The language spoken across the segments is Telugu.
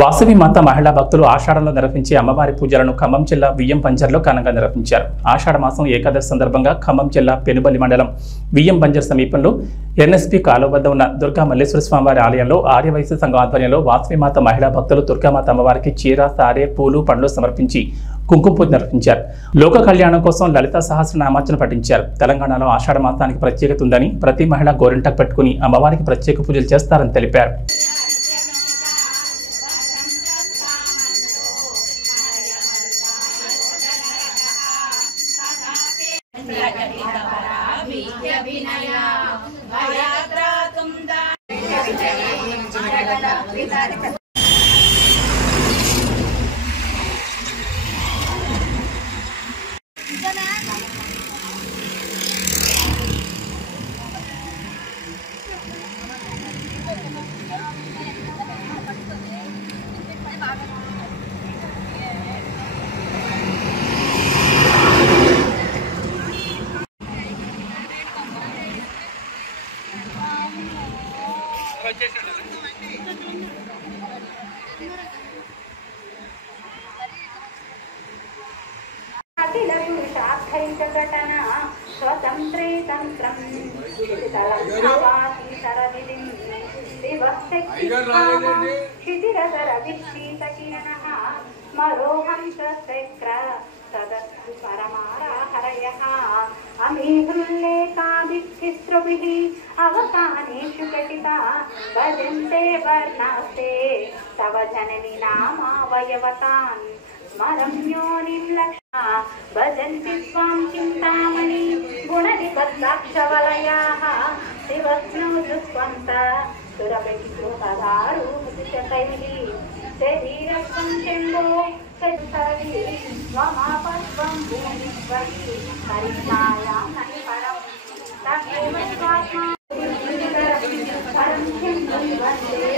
వాసవి మాత మహిళా భక్తులు ఆషాఢంలో నిర్వహించే అమ్మవారి పూజలను ఖమ్మం జిల్లా వియ్యం పంజర్లో ఘనంగా నిర్వహించారు. ఆషాఢ మాసం ఏకాదశి సందర్భంగా ఖమ్మం జిల్లా పెనుబల్లి మండలం వియ్యం పంజర్ సమీపంలో ఎన్ఎస్పీ కాలువ వద్ద ఉన్న దుర్గా మల్లేశ్వర స్వామివారి ఆలయంలో ఆర్యవైశ్య సంఘం ఆధ్వర్యంలో వాసవి మాత మహిళా భక్తులు దుర్గామాత అమ్మవారికి చీర, సారె, పూలు, పండ్లు సమర్పించి కుంకుమ పూజ నిర్వహించారు. లోక కళ్యాణం కోసం లలిత సహస్రనామార్చన పఠించారు. తెలంగాణలో ఆషాఢ మాసానికి ప్రత్యేకత ఉందని ప్రతి మహిళ గోరింటకు పెట్టుకుని అమ్మవారికి ప్రత్యేక పూజలు చేస్తారని తెలిపారు. स्वतंत्रे तंत्रं क्षितिरसरविक्षीतकिरणः मरोहं चक्र तदस्तु परमाराहरयः अमीहृल्लेखादिस्रभिः अवसानेषु कटिता भजन्ते वर्णास्ते तव जननी नामावयवतान् स्मरम्योनिं लक्ष्मा भजन्ति स्वां चिन्तामणि गुणनिबद्धाक्षवलयाः शिवस्नोतु स्वन्त सुरभिक्षुपदारूपतिशतैः शरीरस्वं शम्भो सत्सर्वी स्वमापस्वं भूमिस्वरी करिष्णायां नहि परं तदेव स्वात्मा परं चिन्तं वन्दे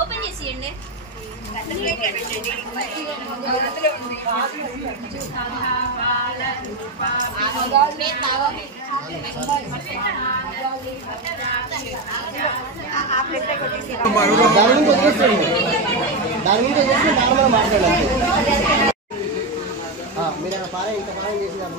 ఓపెన్ చేసియండి. మీరు పారాయణ ఇంత పారాయణ చేసినారు.